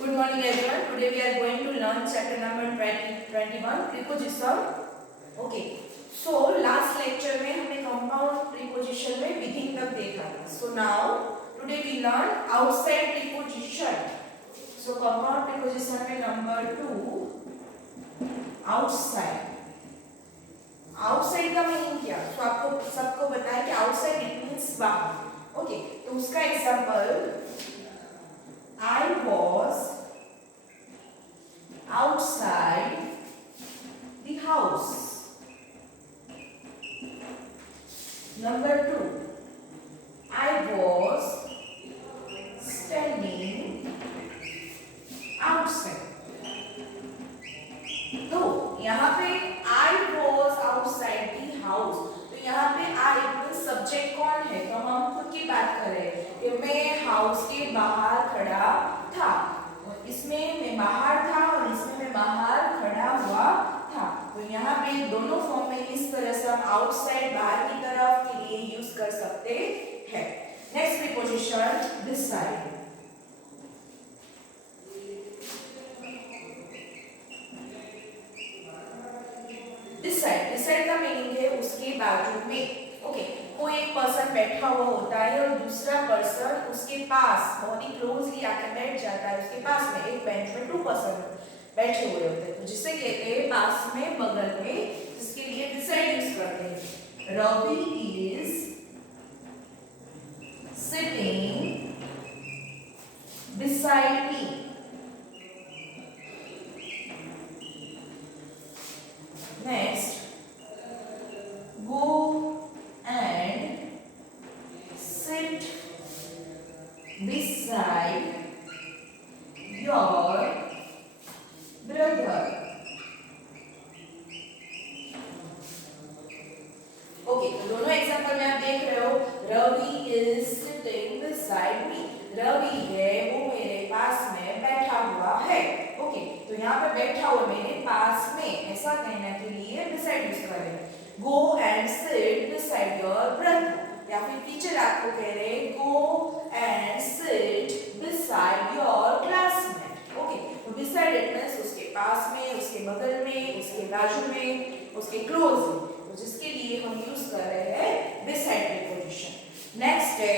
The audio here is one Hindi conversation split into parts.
Good morning everyone. Today we are going to learn chapter number 21 preposition. Okay. So last lecture में हमने compound preposition में begin तक देखा था. So now today we learn outside preposition. So compound preposition में number 2 outside. Outside का मीनिंग क्या? तो आपको सबको बताया कि outside it means बाहर. Okay. तो उसका example I was outside the house. Number 2, I was standing outside. तो यहाँ पे I was outside the house. तो यहाँ पे I मीन्स सब्जेक्ट कौन है? तो हम खुद की बात कर रहे हैं कि मैं हाउस के बाहर खड़ा था, और इसमें मैं बाहर था और इसमें मैं बाहर खड़ा हुआ था. तो यहाँ पे दोनों फॉर्म में इस तरह से हम आउटसाइड बाहर की तरफ के लिए यूज कर सकते हैं. Next preposition this side. This side का मीनिंग है उसके बाजू में. ओके. कोई एक पर्सन बैठा हुआ होता है और दूसरा पर्सन उसके पास बहुत ही क्लोजली आकर बैठ जाता है. उसके पास में एक बेंच में 2 पर्सन बैठे हुए होते हैं, तो जिसे कहते हैं पास में, बगल में, जिसके लिए दिस साइड यूज करते हैं. Ravi is sitting beside me. Next, go and sit beside your brother. Okay. तो दोनों एग्जांपल में आप देख रहे हो, Ravi is sitting beside me. Ravi है वो मेरे पास में बैठा हुआ है. ओके. तो यहाँ पे बैठा हुआ मेरे पास में, ऐसा कहने के लिए बिसाइड यूज कर रहे हैं. Go and sit beside your brother. या फिर टीचर आपको कह रहे हैं go and sit beside your classmate. Okay. तो beside it means उसके पास में, उसके बगल में, उसके बाजू में, उसके क्लोज में. तो जिसके लिए हम यूज कर रहे हैं beside preposition. नेक्स्ट है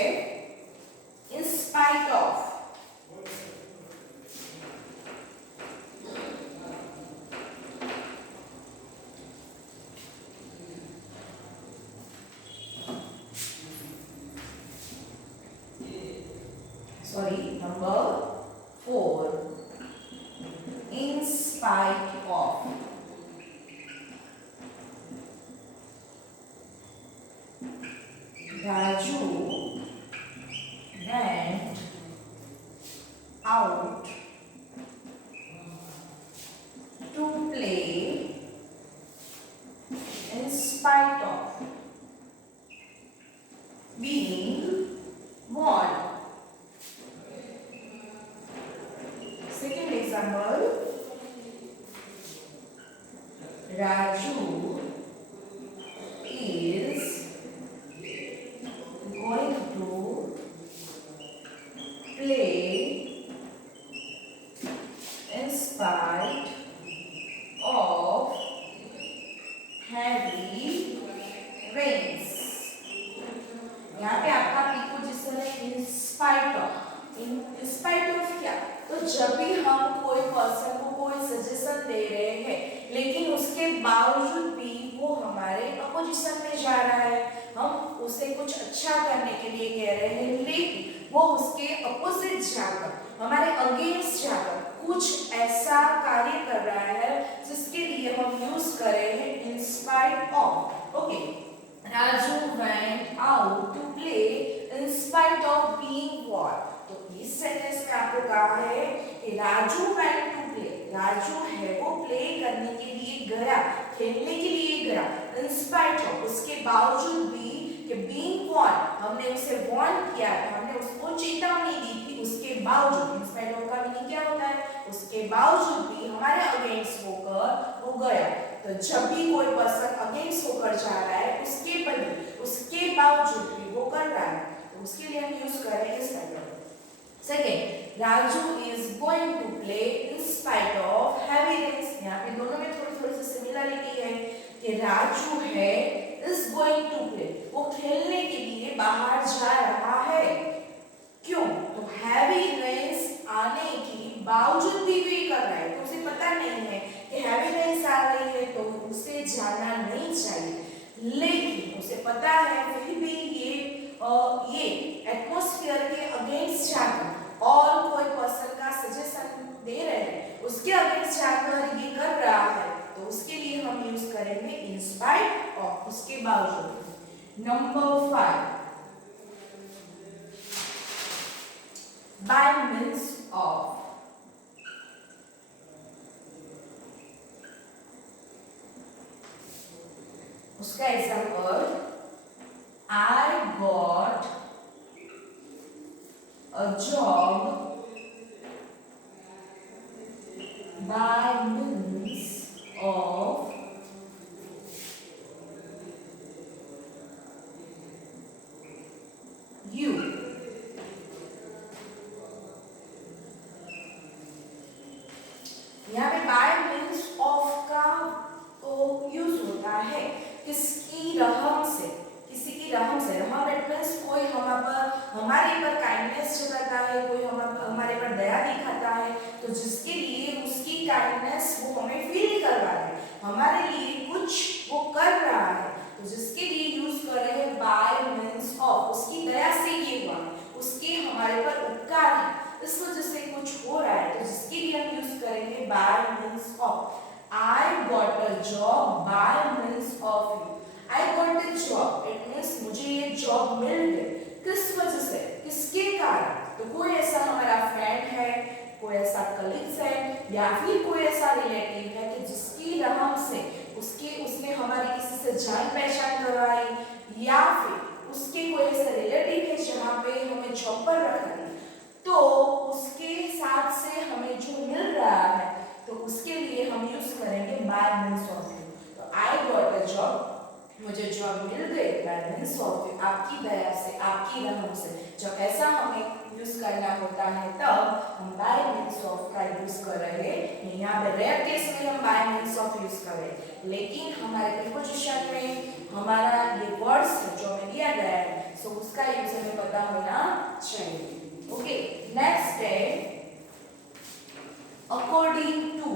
in spite of. Sorry, number 4. In spite of. Raju went out to play in spite of being warned. Second example, Raju is going to play in spite of heavy rains. यहाँ पे आपका प्रीपोजिशन है in spite of. in spite of क्या? तो जब भी हम कोई पर्सन को कोई सजेशन दे रहे हैं, लेकिन उसके बावजूद भी वो हमारे अपोजिशन में जा रहा है, हम उसे कुछ अच्छा करने के लिए कह रहे हैं, लेकिन वो उसके अपोजिट जाकर, हमारे अगेंस्ट जाकर कुछ ऐसा कार्य कर रहा है जिसके लिए हम यूज कर रहे हैं इन spite of. Okay. Raju went out to play in spite of being warned. तो इस सेंटेंस में आपको कहा है कि Raju went to play. Raju है वो प्ले करने के लिए गया, खेलने के लिए गया. in spite of, उसके बावजूद भी कि being warned, हमने उसे वार्न किया था, हमने उसको चेतावनी दी थी, उसके बावजूद. in spite of का मीनिंग क्या होता है? उसके बावजूद भी हमारे अगेंस्ट होकर वो गया. तो जब भी कोई पर्सन अगेंस्ट होकर जा रहा है, उसके बदले, उसके बावजूद भी वो कर रहा है, तो उसके लिए हम यूज कर रहे हैं इस method. Second, Raju is going to play in spite of heavy rains. यहाँ पे दोनों में थोड़ी थोड़ी सी सिमिलरिटी है कि राजू है इज गोइंग टू प्ले, वो खेलने के लिए बाहर जा रहा है। क्यों? तो हैवी रेन्स आने की बावजूद भी वे कर रहा है, तो उसे पता नहीं है कि हैवी रेन्स आ रही है तो उसे जाना नहीं चाहिए, लेकिन उसे पता है फिर भी ये एटमॉस्फेयर के अगेंस्ट जाकर और कोई पर्सन का सजेशन दे रहे हैं, उसके अगेंस्ट जाकर ये कर रहा है, तो उसके लिए हम यूज करेंगे इन स्पाइट ऑफ, उसके बावजूद। Number 5 by means of। उसका example, I got a job by means of you। यहाँ पे बाय मीन्स ऑफ का तो यूज होता है किसकी रहम से, किसी की रहम से। रहम इट मीन्स कोई हमारे पर काइंडनेस जताता है, कोई हमारे पर दया दिखाता है, तो जिसके लिए उसकी काइंडनेस वो हमें फील करवा रहा है, हमारे लिए कुछ वो कर रहा है, तो जिसके लिए यूज कर रहे हैं बाय मीन्स ऑफ, उसकी दया से ये हुआ, उसके हमारे पर उपकार है, इस वजह से कुछ हो रहा है, तो जिसके लिए हम यूज करेंगे bye means of. I got a job by means of you। I got a job it means मुझे ये जॉब मिल गई, किस वजह से, किसके कारण? तो कोई ऐसा हमारा फ्रेंड है, कोई ऐसा कलीग्स है, या फिर कोई ऐसा रिलेटिव है कि जिसकी रहम से उसने हमारी किसी से जान पहचान करवाई, या फिर उसके कोई ऐसा रिलेटिव है जहाँ पे हमें जॉब पर रखा है, तो उसके साथ से हमें जो मिल रहा है, तो उसके लिए हम यूज करेंगे बाय मीन्स ऑफ यू। तो आई गॉट अ जॉब, मुझे जॉब मिल गई बाय मीन्स ऑफ यू, आपकी दया से, आपकी रहम से। जब ऐसा हमें यूज करना होता है तब हम बाय मीन्स ऑफ का यूज कर रहे हैं। यहाँ पे रेयर केस में हम बाय मीन्स ऑफ यूज कर रहे हैं, लेकिन हमारे प्रीपोजिशन में हमारा ये वर्ड्स जो हमें दिया गया है, सो उसका यूज हमें पता होना चाहिए। ओके, नेक्स्ट है according to।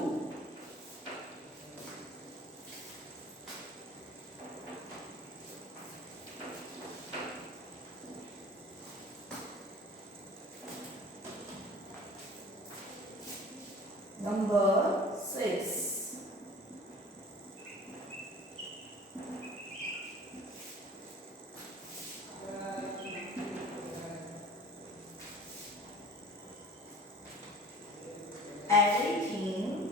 Number 6 everything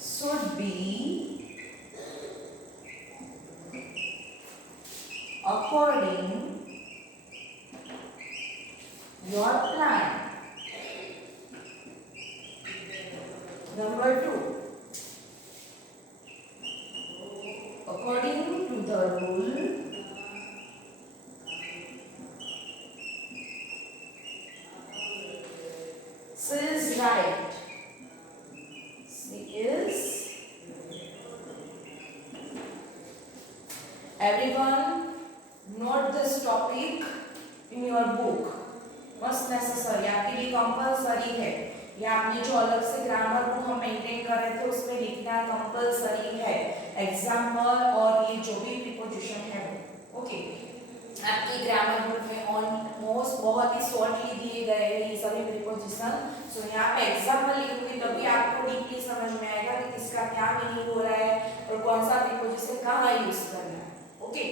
should be according your plan। Number 2, according to the rule she is right, she is। Everyone note this topic in your book, must necessary, आपके लिए कंपलसरी है। ये आपने जो अलग से ग्रामर बुक हम मेंटेन कर रहे थे उसमें लिखना कंपलसरी है। एग्जाम्पल और ये जो भी प्रीपोजिशन है, ओके, आपकी ग्रामर बुक में ऑलमोस्ट बहुत ही शॉर्टली दिए गए हैं ये सभी प्रीपोजिशन। सो यहाँ पे एग्जाम्पल लिखूंगी तभी आपको डीपली समझ में आएगा कि किसका क्या मीनिंग हो रहा है और कौन सा प्रीपोजिशन कहाँ यूज करना है। ओके,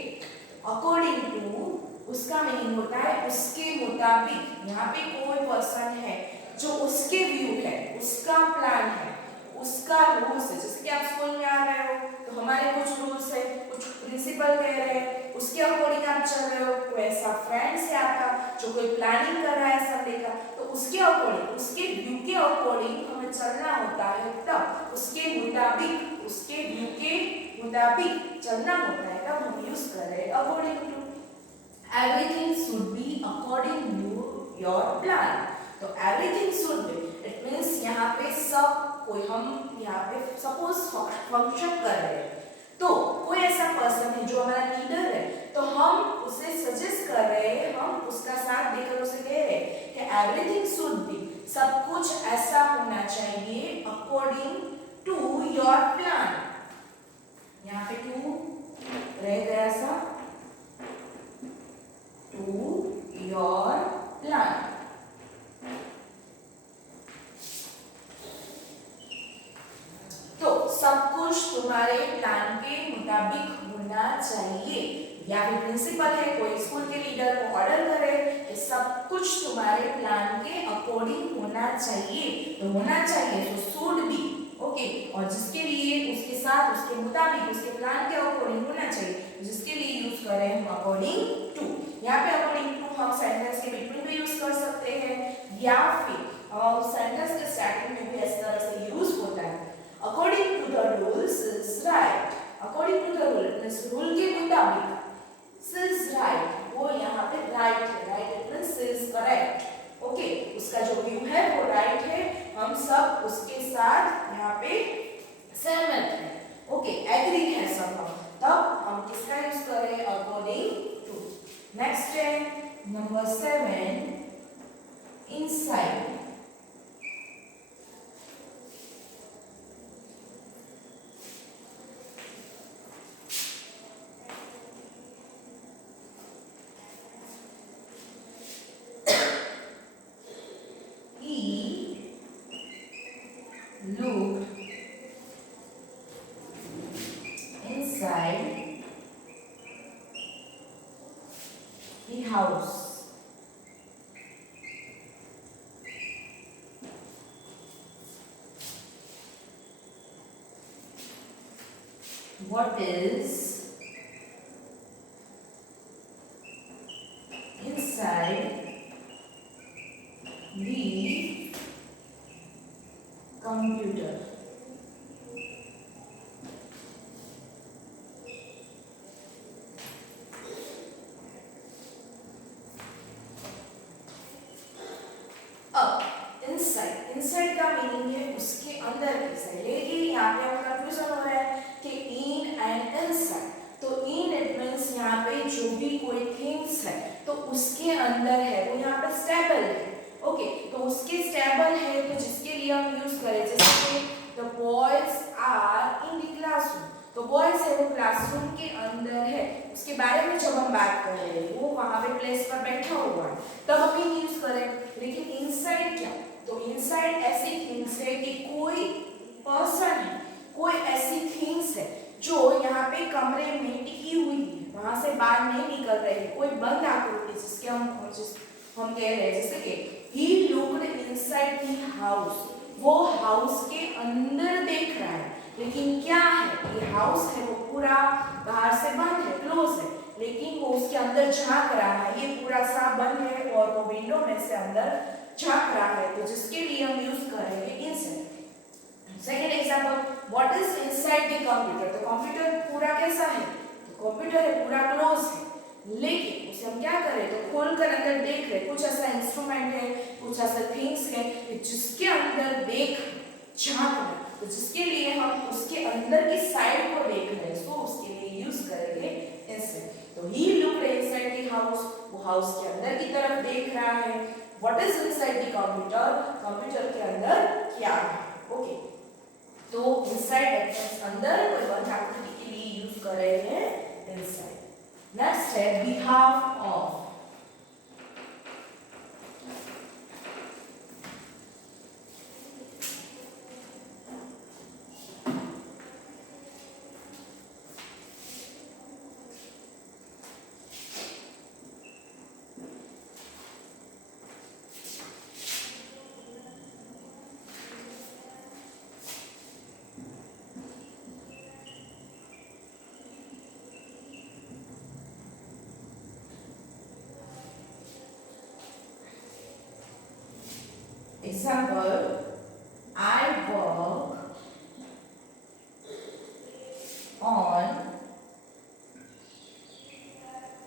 अकॉर्डिंग टू उसका मीनिंग होता है उसके मुताबिक। यहाँ पे कोई पर्सन है जो उसके व्यू है, उसका प्लान है, उसका रूल्स है। जैसे कि आप स्कूल में आ रहे हो तो हमारे कुछ रूल्स है, कुछ प्रिंसिपल कह रहे हैं, उसके अकॉर्डिंग आप चल रहे हो। कोई ऐसा फ्रेंड्स है आपका जो कोई प्लानिंग कर रहा है संडे का, तो उसके अकॉर्डिंग, उसके व्यू के अकॉर्डिंग हमें चलना होता है। तब उसके मुताबिक, उसके व्यू के मुताबिक चलना होता है, तब हम यूज कर रहे everything should be according to your plan. तो everything should be it means यहाँ पे सब कोई हम यहाँ पे सपोज फंक्शन कर रहे हैं तो कोई ऐसा पर्सन है जो हमारा लीडर है तो हम उसे सजेस्ट कर रहे हैं हम उसका साथ देकर उसे कह रहे हैं कि एवरीथिंग शुड बी सब कुछ ऐसा होना चाहिए अकॉर्डिंग टू योर प्लान. यहाँ पे टू रह गया सा टू योर प्लान. तो सब कुछ तुम्हारे प्लान के मुताबिक होना चाहिए. या फिर प्रिंसिपल है कोई स्कूल के लीडर को ऑर्डर करे कि सब कुछ तुम्हारे प्लान के अकॉर्डिंग होना चाहिए. तो होना चाहिए तो शुड बी ओके और जिसके लिए उसके साथ उसके मुताबिक उसके प्लान के अकॉर्डिंग होना चाहिए जिसके लिए यूज कर रहे हैं हम अकॉर्डिंग टू. यहाँ पे अकॉर्डिंग टू हम सेंटेंस के बिटवीन भी यूज कर सकते हैं या फिर सेंटेंस के स्टार्टिंग में भी इस तरह से यूज होता है. According to the rules is right. According to the rule means rule के मुताबिक is right. वो यहाँ पे right है. Right it means is correct. Okay. उसका जो view है वो right है. हम सब उसके साथ यहाँ पे सहमत हैं. Okay. Agree है सब हम. तब हम किसका यूज करें according to. Next है number 7 inside. Looked inside the house. What is inside the computer? अब इनसाइड का मीनिंग है उसके अंदर की साइड. लेकिन यहाँ पे हमें कंफ्यूजन हो रहा है कि इन एंड इनसाइड. तो इन इट मींस यहाँ पे जो भी कोई थिंग्स है तो उसके अंदर है वो यहाँ पे स्टेबल है. ओके तो उसके स्टेबल है तो जिसके लिए हम यूज करें जैसे कि the boys are in the classroom. तो बॉयज है वो क्लासरूम के अंदर है उसके बारे में जब हम बात कर रहे हैं वो वहां पे प्लेस पर बैठा हुआ है तब हम इन यूज करें. लेकिन इनसाइड क्या तो इनसाइड ऐसी थिंग्स है कि कोई पर्सन है कोई ऐसी थिंग्स है जो यहाँ पे कमरे में टिकी हुई है वहां से बाहर नहीं निकल रही है कोई बंद आकृति जिसके हम कह रहे हैं जैसे कि he looked inside the house. वो हाउस के अंदर देख रहा है लेकिन क्या है ये हाउस है वो पूरा बाहर से बंद है क्लोज है लेकिन वो उसके अंदर झांक रहा है. ये पूरा सा बंद है और वो विंडो में से अंदर झांक रहा है तो जिसके लिए हम यूज करेंगे inside. Second example what is inside the computer. तो कंप्यूटर पूरा कैसा है तो कंप्यूटर है पूरा क्लोज है लेकिन उसे हम क्या करें तो खोलकर अंदर देख रहे कुछ ऐसा इंस्ट्रूमेंट है कुछ ऐसा थिंग्स है जिसके अंदर देख झांक रहे तो जिसके लिए हम उसके अंदर की साइड को देख रहे हैं तो उसके लिए यूज करेंगे इनसाइड. तो he looked inside the house. वो हाउस के अंदर की तरफ देख रहा है. What is inside the computer. Computer के अंदर क्या है. ओके तो इनसाइड अंदर कोई बंद आकृति के लिए यूज कर रहे हैं इनसाइड. Next है behalf of. Example, I work on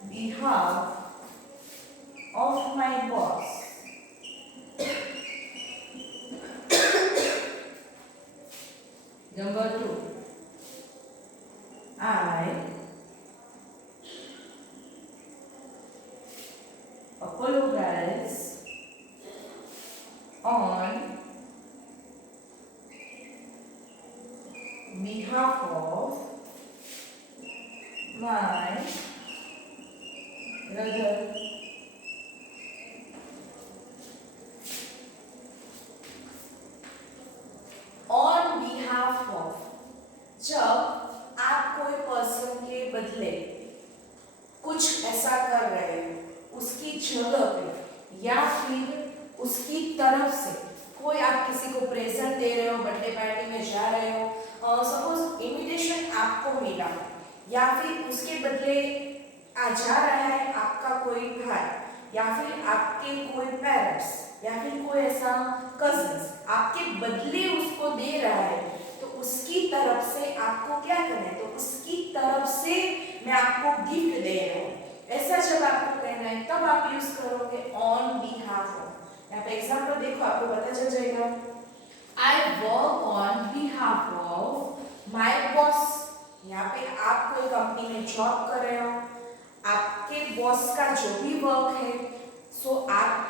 behalf of my boss. Number 2, I apologize on behalf of my brother. On behalf of, जब आप कोई पर्सन के बदले कुछ ऐसा कर रहे हो उसकी जगह पे या फिर उसकी तरफ से कोई आप किसी को प्रेजेंट दे रहे हो, बर्थडे पार्टी में जा रहे हो, सपोज इनविटेशन आपको मिला या फिर उसके बदले आ जा रहा है आपका कोई भाई या फिर आपके कोई पेरेंट्स या फिर कोई ऐसा कजिन्स आपके बदले उसको दे रहा है, तो उसकी तरफ से आपको क्या करना है, तो उसकी तरफ से मैं आपको गिफ्ट दे रहा हूँ, ऐसा जब आपको कहना है तब आप यूज करोगे ऑन बिहाफ ऑफ। यहाँ पे एग्जाम्पल देखो, आपको पता चल जाएगा। I work on behalf of my boss. यहाँ पे आप कोई कंपनी में जॉब कर रहे हो, आपके बॉस का जो भी वर्क है, सो आप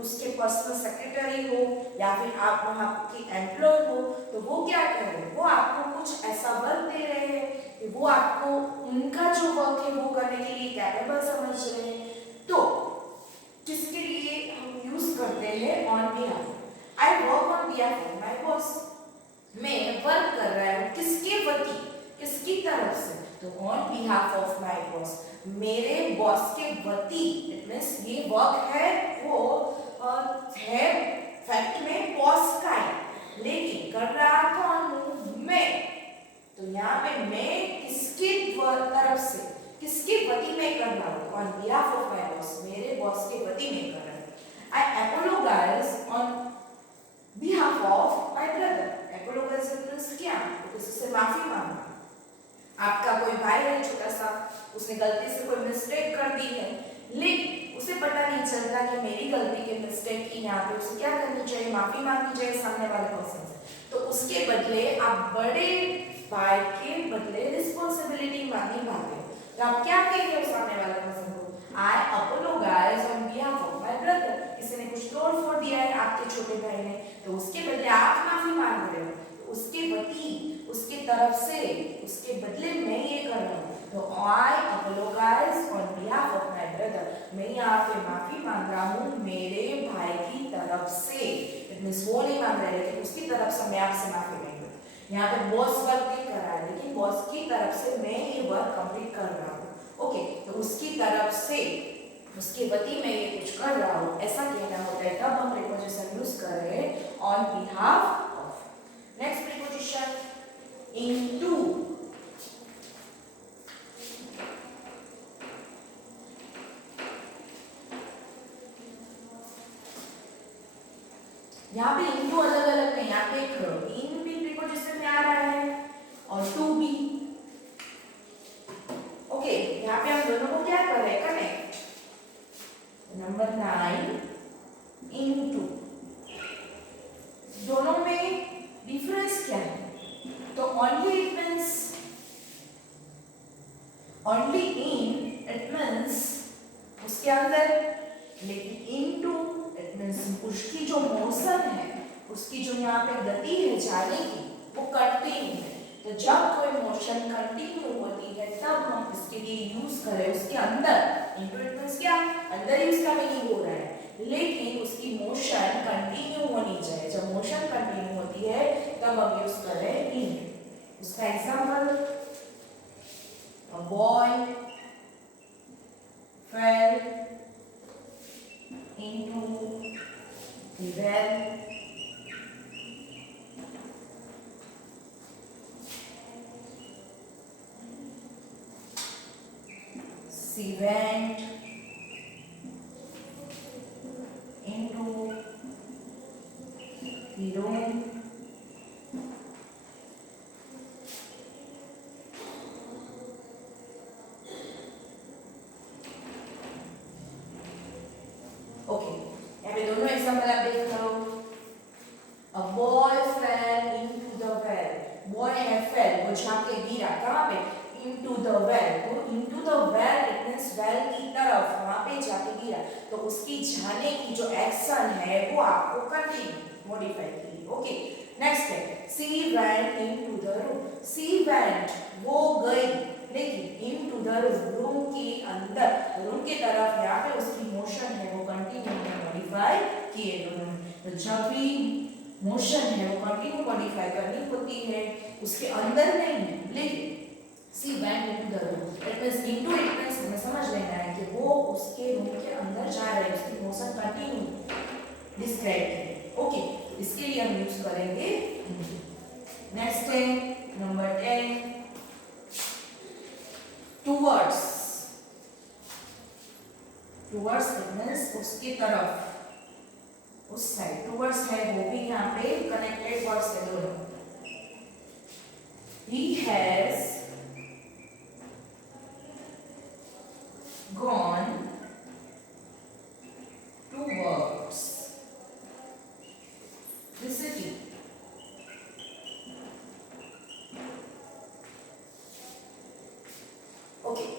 उसके पर्सनल सेक्रेटरी हो या फिर आप वहाँ के एम्प्लॉय हो, तो वो क्या कर रहे हैं, वो आपको कुछ ऐसा वर्क दे रहे हैं कि वो आपको उनका जो वर्क है वो करने के लिए कैपेबल समझ रहे हैं, तो जिसके लिए हम यूज करते हैं on behalf. I work on behalf of my boss. मैं वर्क कर रहा हूँ किसके वती, किसकी तरफ से, तो on behalf of my boss, मेरे बॉस के वती। इट मींस ये वर्क है वो है फैक्ट में बॉस का है, लेकिन कर रहा कौन हूँ, मैं। तो यहाँ पे मैं किसकी तरफ से, किसके वती में कर रहा हूँ, on behalf of my boss, मेरे बॉस के वती में कर रहा हूँ। I apologize on behalf of my brother. Apologize means क्या, तो किसी से माफी मांगना। आपका कोई भाई है छोटा सा, उसने गलती से कोई मिस्टेक कर दी है, लेकिन उसे पता नहीं चलता कि मेरी गलती के मिस्टेक की, यहाँ पे उसे क्या करनी चाहिए, माफी मांगनी चाहिए सामने वाले पर्सन से। तो उसके बदले आप बड़े भाई के बदले रिस्पॉन्सिबिलिटी मांगनी मांगते हो, तो आप क्या कह रहे हो सामने वाले पर्सन को, I apologize on behalf of my brother. किसी ने कुछ तोड़ फोड़ दिया है आपके छोटे भाई ने, तो उसके बदले आप माफी मांग रहे हो, तो उसके वती, उसके तरफ से, उसके बदले मैं ये कर रहा हूँ, तो I apologize on behalf of my brother, मैं यहाँ पे माफी मांग रहा हूँ मेरे भाई की तरफ से। इट मींस वो नहीं मांग रहे, लेकिन उसकी तरफ से मैं आपसे माफी मांग रहा हूँ। यहाँ पे बॉस वर्क नहीं कर रहा है, लेकिन बॉस की तरफ से मैं ये वर्क कंप्लीट कर रहा हूँ। ओके, तो उसकी तरफ से, उसके वती मैं ये कुछ कर रहा हूँ, ऐसा कहना होता है, तब हम प्रीपोजिशन यूज कर रहे हैं on behalf of. Next preposition into। यहाँ पे into अलग अलग नहीं, यहाँ पे इन भी प्रीपोजिशन में आ रहा है और टू भी। ओके, यहाँ पे हम दोनों को क्या कर रहे हैं, कनेक्ट। नंबर 9 into, दोनों में डिफरेंस क्या है, तो only it means, only in it means उसके अंदर, लेकिन into it means उसकी जो मोशन है, उसकी जो यहाँ पे गति है जाने की, वो कंटिन्यू है। तो जब कोई मोशन कंटिन्यू होती है तब हम इसके लिए यूज करें उसके अंदर। into it means क्या, अंदर ही उसका मीनिंग हो रहा है, लेकिन उसकी मोशन कंटिन्यू होनी चाहिए। जब मोशन कंटिन्यू होती है तब हम यूज कर रहे हैं इन। उसका example, a boy fell into the well. She went into the room. The well it means well की तरफ वहां पे जाके गिरा तो उसकी जाने की जो एक्शन है वो आपको कंटिन्यू मॉडिफाई की। ओके नेक्स्ट है she went into the room. She went वो गई लेकिन इनटू द रूम के अंदर रूम की तरफ यहाँ पे उसकी मोशन है वो कंटिन्यू मॉडिफाई किए उन्होंने। तो जब भी मोशन है वो कंटिन्यू मॉडिफाई करनी होती है उसके अंदर नहीं है लेकिन she went into the room it means into it means हमें समझ लेना है कि वो उसके रूम के अंदर जा रहे हैं उसकी मोशन कंटिन्यू डिस्क्राइब है। ओके इसके लिए हम यूज करेंगे नेक्स्ट है number 10 towards. Towards it means उसके तरफ उस साइड टुवर्ड्स है वो भी यहाँ पे कनेक्टेड वर्ड्स है दोनों। he has gone towards the city। okay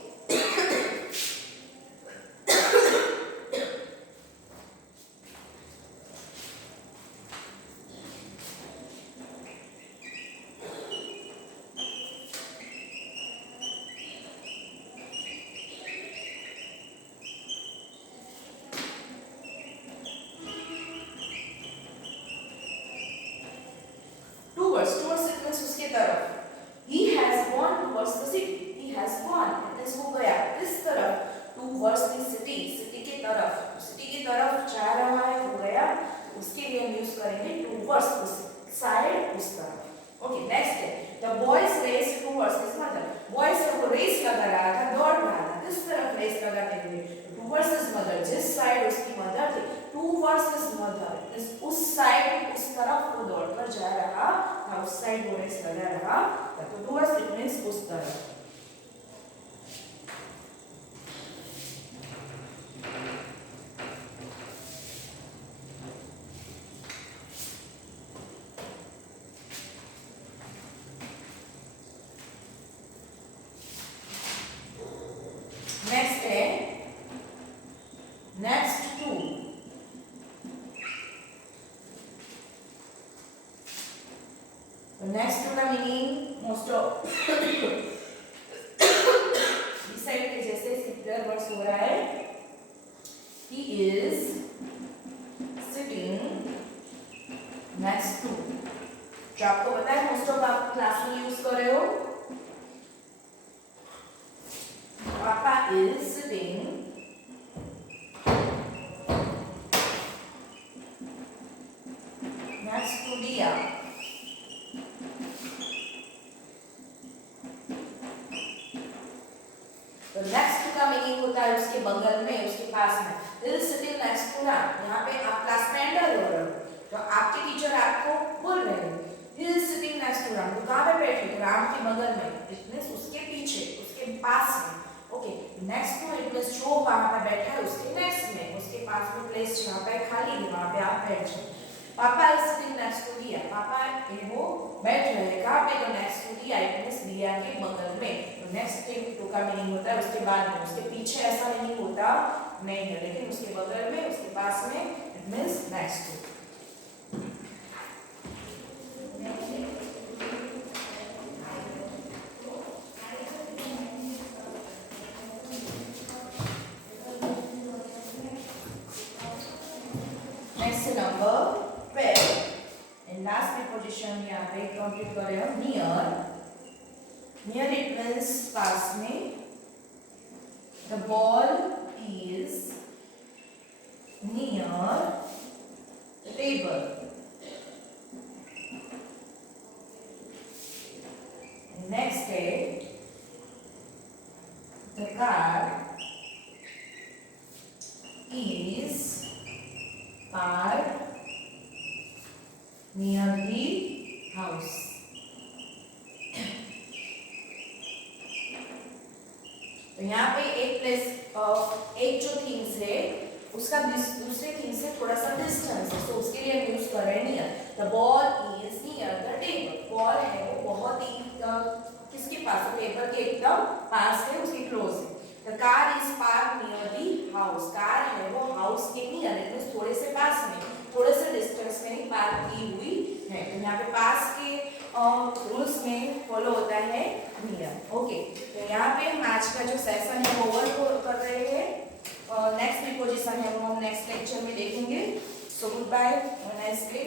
towards it means उसके तरफ। he has gone towards the city। he has gone it means वो गया किस तरफ towards the city city की तरफ। city की तरफ जा रहा है वो गया उसके लिए हम यूज करेंगे towards उस साइड उस तरफ। ओके नेक्स्ट है the boys raced towards his mother। Boys को रेस लगा रहा था दौड़ रहा था किस तरफ रेस लगाते हुए towards his mother जिस साइड उसकी मदर थी towards his mother उस साइड उस तरफ वो दौड़कर जा रहा था उस साइड वो रेस लगा रहा था तो towards it means उस तरफ। नेक्स्ट है नेक्स्ट टू। नेक्स्ट टू का मीनिंग मोस्ट ऑफ डिसाइड के जैसे सिंगुलर वर्ड्स हो रहा है he is sitting next to। जो आपको पता है मोस्ट ऑफ आप क्लास में यूज कर रहे हो पापा is sitting next to Dia। तो नेक्स्ट का मीनिंग होता है उसके बगल में उसके पास में। दिल सिटिंग नेक्स्ट टू राम यहाँ पे आप क्लास में एंटर हो रहे हो तो आपके टीचर आपको बोल रहे हैं दिल सिटिंग नेक्स्ट टू राम वो कहाँ पे बैठे थे राम के बगल में इट मींस उसके पीछे उसके पास में। Okay next to it means जो वहाँ पे बैठा है उसके नेक्स्ट में उसके पास में प्लेस जहाँ पे खाली है वहाँ पे आप बैठ जाओ। पापा इज सिटिंग नेक्स्ट टू दिया पापा वो बैठ रहे हैं कहाँ पे तो नेक्स्ट टू दिया इट मींस दिया के बगल में। तो नेक्स्ट टू का मीनिंग होता है उसके बाद में उसके पीछे ऐसा मीनिंग होता नहीं है लेकिन उसके बगल में उसके पास में it means next to. Next number 12 and last preposition यहाँ पे कंप्लीट कर रहे हो नियर। नियर इट मींस पास में। The ball is near the table. Next है the car is parked near the house। तो यहाँ पे एक प्लेस एक जो थिंग्स है उसका दूसरे थिंग से थोड़ा सा डिस्टेंस है तो उसके लिए हम यूज कर रहे हैं near. The ball is near the table. Ball है वो बहुत ही किसके पास है टेबल के एकदम पास है उसके क्लोज है। Car is park near the house, car है वो हाउस के नियर है, थोड़े से पास में, थोड़े से डिस्टेंस में पार्क की हुई है। तो यहाँ पे पास के रूल्स में फॉलो होता है नियर। ओके, तो यहाँ पे हम आज का जो सेशन है वो ओवर कर रहे हैं। नेक्स्ट प्रीपोजिशन है वो हम नेक्स्ट लेक्चर में देखेंगे। So goodbye, have a nice day.